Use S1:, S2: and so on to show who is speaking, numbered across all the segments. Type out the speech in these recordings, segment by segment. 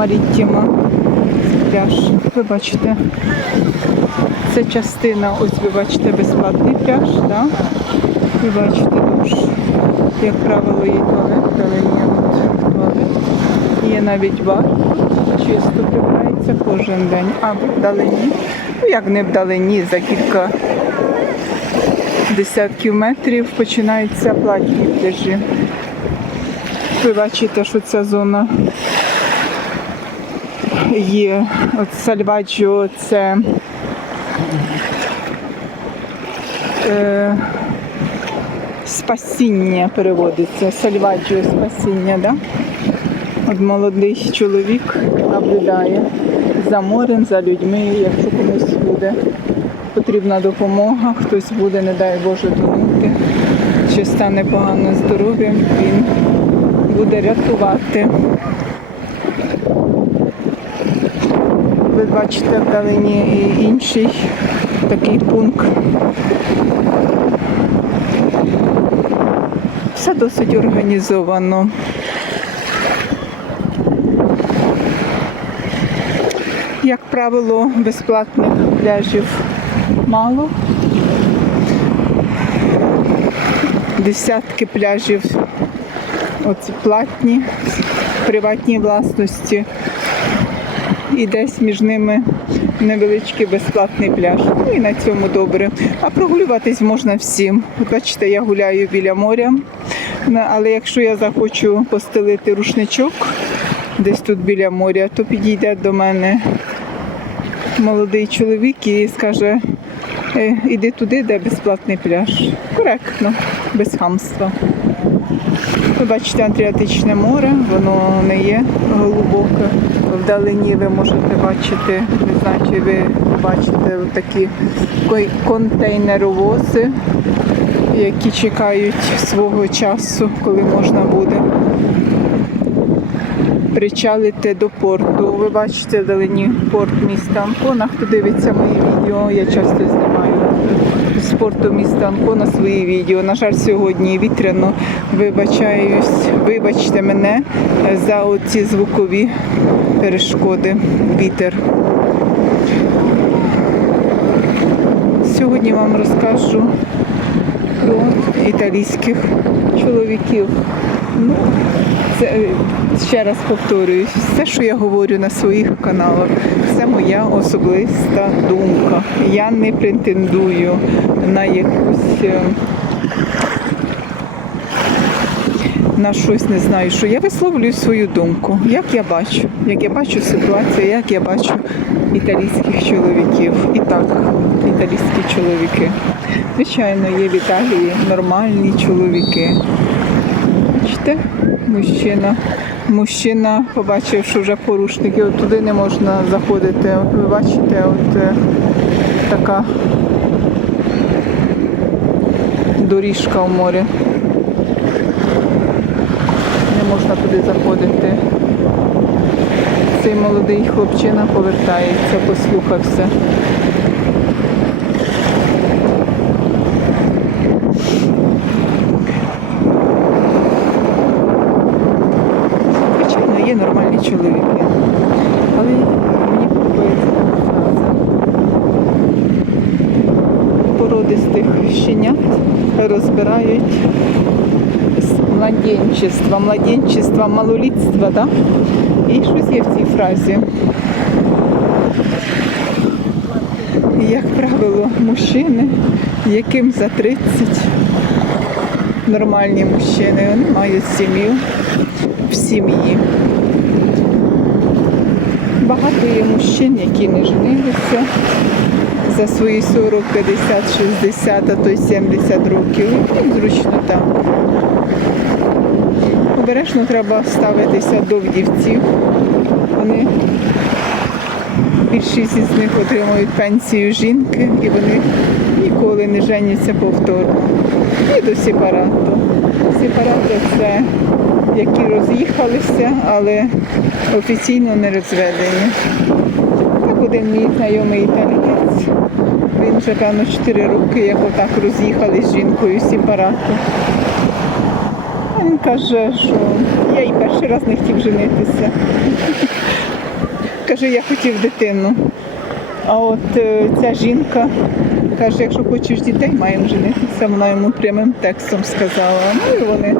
S1: Маріттіма пляж. Ви бачите, це частина, ось ви бачите, безплатний пляж, да? ви бачите душ. Як правило, є туалет, але є от туалет. Є навіть бар, чисто прибирається кожен день. А вдалині, ну як не вдалині, за кілька десятків метрів починаються платні пляжі. Ви бачите, що ця зона є от Сальваджо, це е, спасіння переводиться. Сальваджо спасіння, да? От молодий чоловік наблюдає за морем, за людьми, якщо комусь буде потрібна допомога, хтось буде, не дай Боже, тонути, чи стане погано здоров'ям, він буде рятувати. Ви бачите вдалині і інший такий пункт. Все досить організовано. Як правило, безплатних пляжів мало. Десятки пляжів оці платні, приватній власності. І десь між ними невеличкий безплатний пляж. Ну і на цьому добре. А прогулюватись можна всім. Бачите, я гуляю біля моря. Але якщо я захочу постелити рушничок десь тут біля моря, то підійде до мене молодий чоловік і скаже, «Е, іди туди, де безплатний пляж. Коректно, без хамства. Ви бачите Адріатичне море, воно не є глибоке. Вдалині ви можете бачити, не знаю, чи ви бачите такі контейнеровози, які чекають свого часу, коли можна буде причалити до порту. Ви бачите вдалині порт міста Анкона. Хто дивиться мої відео, я часто знімаю з порту міста Анкона свої відео. На жаль, сьогодні вітряно. Вибачаюсь, вибачте мене за оці звукові перешкоди. Вітер. Сьогодні вам розкажу про італійських чоловіків. Ну, це ще раз повторююсь, все, що я говорю на своїх каналах, це моя особиста думка. Я не претендую на якусь. е, На щось не знаю, що я висловлюю свою думку, як я бачу, як я бачу ситуацію, як я бачу італійських чоловіків. І так, італійські чоловіки. Звичайно, є в Італії нормальні чоловіки. Бачите, мужчина. Мужчина побачив, що вже порушники, от туди не можна заходити. От ви бачите, от е, така доріжка в морі. Не можна туди заходити. Цей молодий хлопчина повертається, послухався. Звичайно, є нормальні чоловіки. Але мені подобається така фраза. Породистих щенят розбирають з младенчества, младенчества, малолітства, да? І щось є в цій фразі. Як правило, мужчини, яким за 30, нормальні мужчини, вони мають сім'ю в сім'ї. Багато є мужчин, які не женилися за свої 40, 50, 60, а то й 70 років. Їм зручно так. Обережно треба ставитися до вдівців. Вони більшість із них отримують пенсію жінки і вони ніколи не женяться повторно. І до сепарату. Сепарати це які роз'їхалися, але офіційно не розведені. Так один мій знайомий італієць. Вже певно 4 роки, як отак роз'їхали з жінкою сепарату. А Він каже, що я і перший раз не хотів женитися. Каже, я хотів дитину. А от е, ця жінка каже, якщо хочеш дітей, маємо женитися. Вона йому прямим текстом сказала. Ну і вони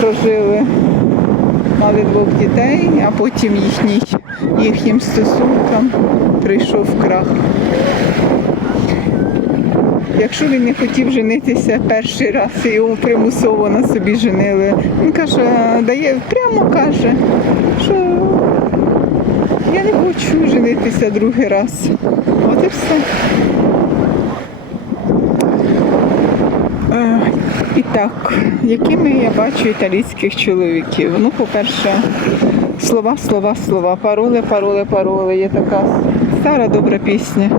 S1: прожили, мали двох дітей, а потім їхній, їхнім стосункам прийшов крах. Якщо він не хотів женитися перший раз, і його примусово собі женили, він каже, дає, прямо каже, що я не хочу женитися другий раз. От і все. Е, І так, якими я бачу італійських чоловіків? Ну, по-перше, слова, слова, слова, пароли, пароли, пароли. Є така стара добра пісня.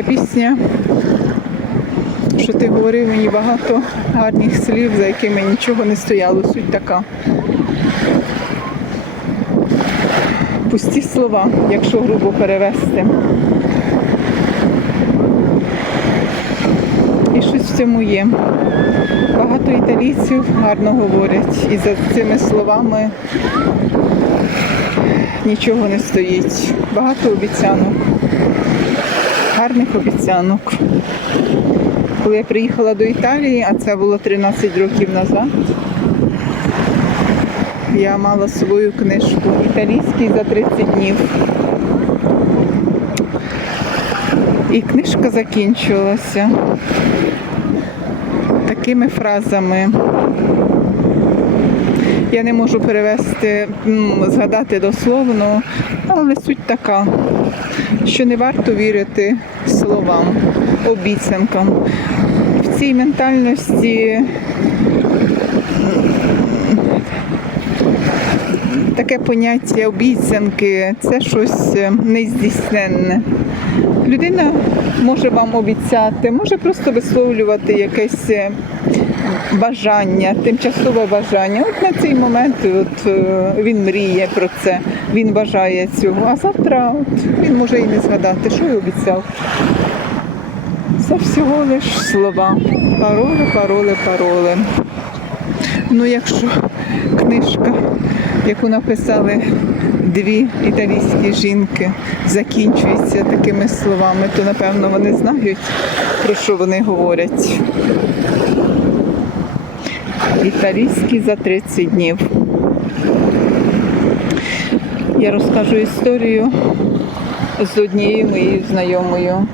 S1: Ця пісня, що ти говорив мені багато гарних слів, за якими нічого не стояло. Суть така. Пусті слова, якщо грубо перевести. І щось в цьому є. Багато італійців гарно говорять, і за цими словами нічого не стоїть. Багато обіцянок, гарних обіцянок. Коли я приїхала до Італії, а це було 13 років назад, я мала з собою книжку Італійський за 30 днів. І книжка закінчувалася такими фразами. Я не можу перевести, згадати дословно, але суть така, що не варто вірити словам, обіцянкам. В цій ментальності таке поняття обіцянки це щось е, нездійсненне. Людина може вам обіцяти, може просто висловлювати якесь е, бажання, тимчасове бажання. От на цей момент от, е, він мріє про це, він бажає цього. А завтра от, він може і не згадати, що й обіцяв. Це всього лиш слова. Пароли, пароли, пароли. Ну, якщо книжка, яку написали дві італійські жінки, закінчується такими словами, то напевно вони знають, про що вони говорять. Італійські за 30 днів. Я розкажу історію з однією моєю знайомою.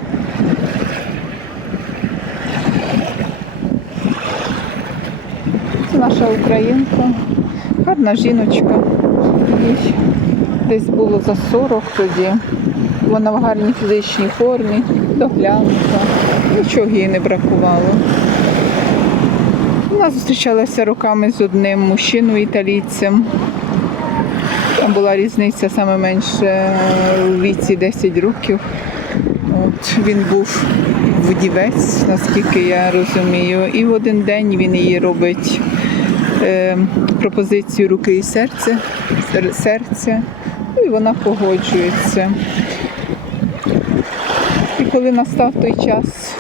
S1: Це наша українка, гарна жіночка. Десь було за 40 тоді. Вона в гарній фізичній формі, доглянута, нічого їй не бракувало. Вона зустрічалася роками з одним мужчиною італійцем. Там була різниця саме менше у віці 10 років. От, він був вдівець, наскільки я розумію, і в один день він їй робить е, пропозицію руки і серця, серця, ну, і вона погоджується. І коли настав той час,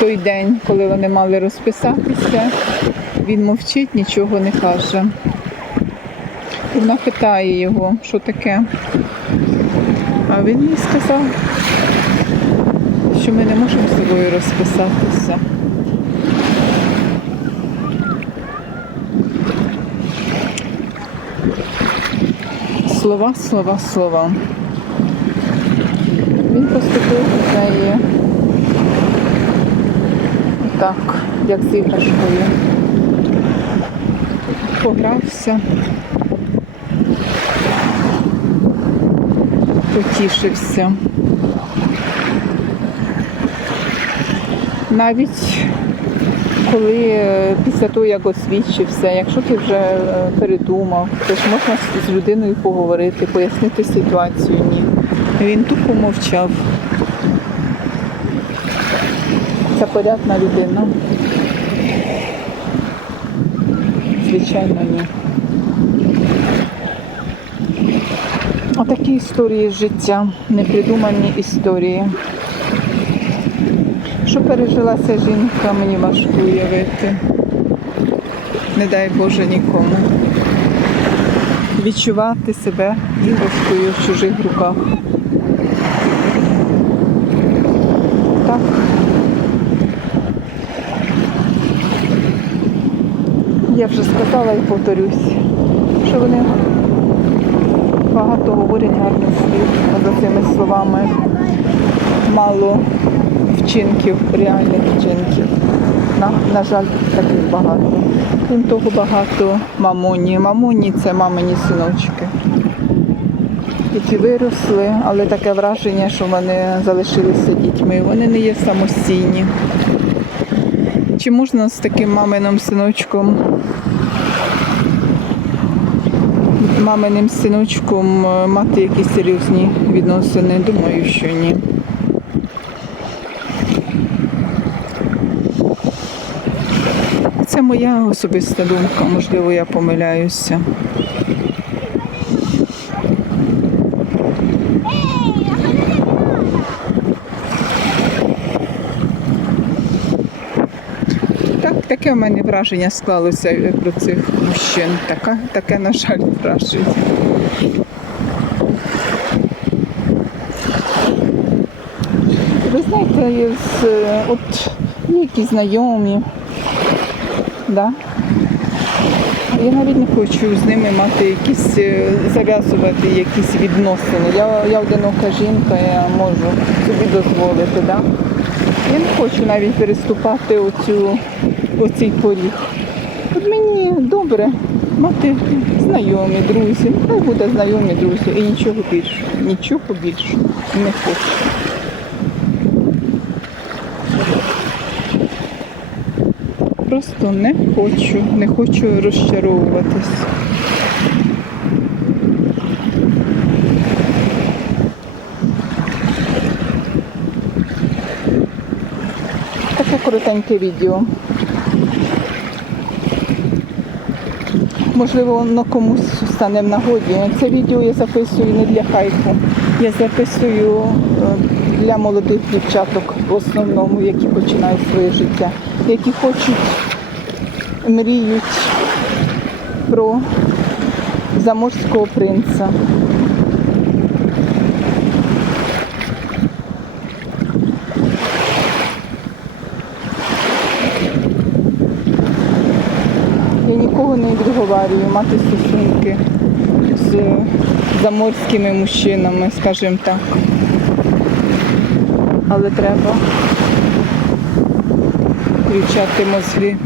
S1: той день, коли вони мали розписатися, він мовчить, нічого не каже. Вона питає його, що таке. А він їй сказав, що ми не можемо з тобою розписатися. Слова, слова, слова. Він поступив з неї так, як з іграшкою. Погрався. Потішився. Навіть коли е, після того, як освідчився, якщо ти вже е, передумав, то ж можна з- з людиною поговорити, пояснити ситуацію. Ні. Він тупо мовчав. Це порядна людина. Звичайно, ні. Отакі історії життя, непридумані історії. Що пережила ця жінка, мені важко уявити. Не дай Боже нікому. відчувати себе іграшкою в чужих руках. Так. Я вже сказала і повторюсь, що вони багато говорять гарних слів, за цими словами мало вчинків, реальних вчинків. На, на жаль, таких багато. Крім того, багато мамоні. Мамоні це мамині синочки, які виросли, але таке враження, що вони залишилися дітьми. Вони не є самостійні. Чи можна з таким маминим синочком, маминим синочком е, мати якісь серйозні відносини? Думаю, що ні. Це моя особиста думка, можливо, я помиляюся. Так, таке в мене враження склалося е, про цих мужчин. Така, таке, на жаль, враження. Ви знаєте, е, от якісь знайомі, да? Я навіть не хочу з ними мати якісь, е, зав'язувати якісь відносини. Я, я одинока жінка, я можу собі дозволити. Да? Я не хочу навіть переступати оцю, оцей поріг. От мені добре мати знайомі, друзі. Хай буде знайомі друзі і нічого більше. Нічого більше не хочу. Просто не хочу, не хочу розчаровуватись. Таке коротеньке відео. Можливо, воно комусь стане в нагоді. Це відео я записую не для хайпу. Я записую е, для молодих дівчаток в основному, які починають своє життя, які хочуть, мріють про заморського принца. Я нікого не відговарюю мати стосунки з заморськими мужчинами, скажімо так. Але треба включати мозги,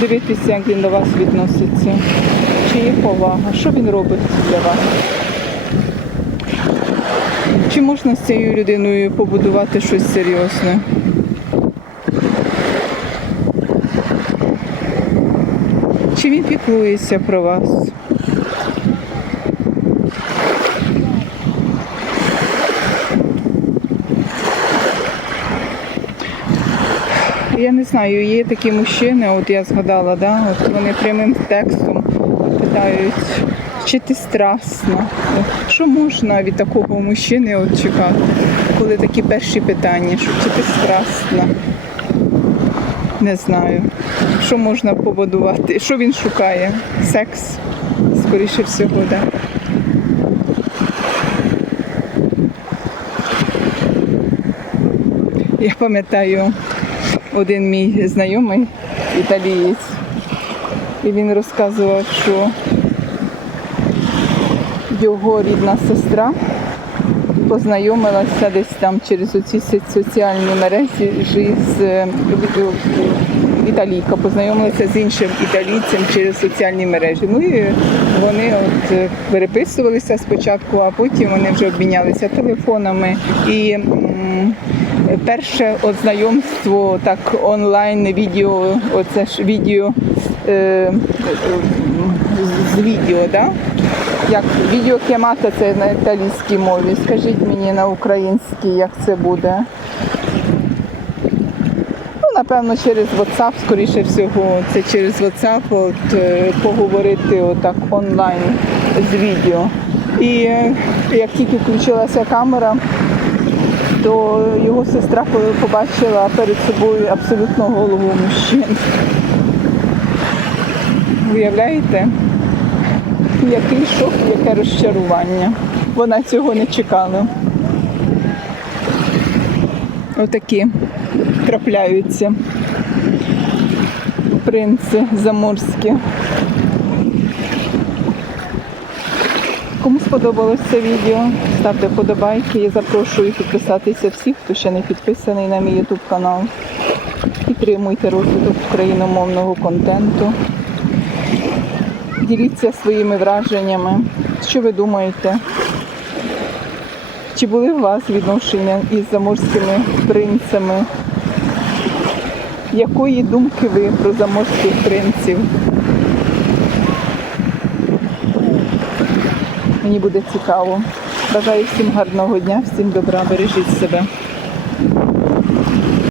S1: дивитися, як він до вас відноситься, чи є повага, що він робить для вас. Чи можна з цією людиною побудувати щось серйозне? Чи він піклується про вас? Я не знаю, є такі мужчини, от я згадала, да? от вони прямим текстом питають, чи ти страстна? От Що можна від такого мужчини от чекати, коли такі перші питання, що чи ти страстна? Не знаю. Що можна побудувати? Що він шукає? Секс, скоріше всього, так. Да. Я пам'ятаю один мій знайомий італієць, і він розказував, що його рідна сестра познайомилася десь там через оці соціальні мережі з е, італійка, познайомилася з іншим італійцем через соціальні мережі. Ну і вони от е, переписувалися спочатку, а потім вони вже обмінялися телефонами. І перше от знайомство так онлайн відео, оце ж відео е, е, з відео, да? Як відеокемата це на італійській мові. Скажіть мені на українській, як це буде. Ну, напевно, через WhatsApp, скоріше всього, це через WhatsApp от, е, поговорити отак онлайн з відео. І е, як тільки включилася камера, то його сестра побачила перед собою абсолютно голову мужчин. Уявляєте? Який шок, яке розчарування. Вона цього не чекала. Отакі трапляються принци заморські. Кому сподобалось це відео, ставте вподобайки. Я запрошую підписатися всіх, хто ще не підписаний на мій YouTube канал. Підтримуйте розвиток україномовного контенту. Діліться своїми враженнями. Що ви думаєте? Чи були у вас відношення із заморськими принцами? Якої думки ви про заморських принців? Мені буде цікаво. Бажаю всім гарного дня, всім добра, бережіть себе.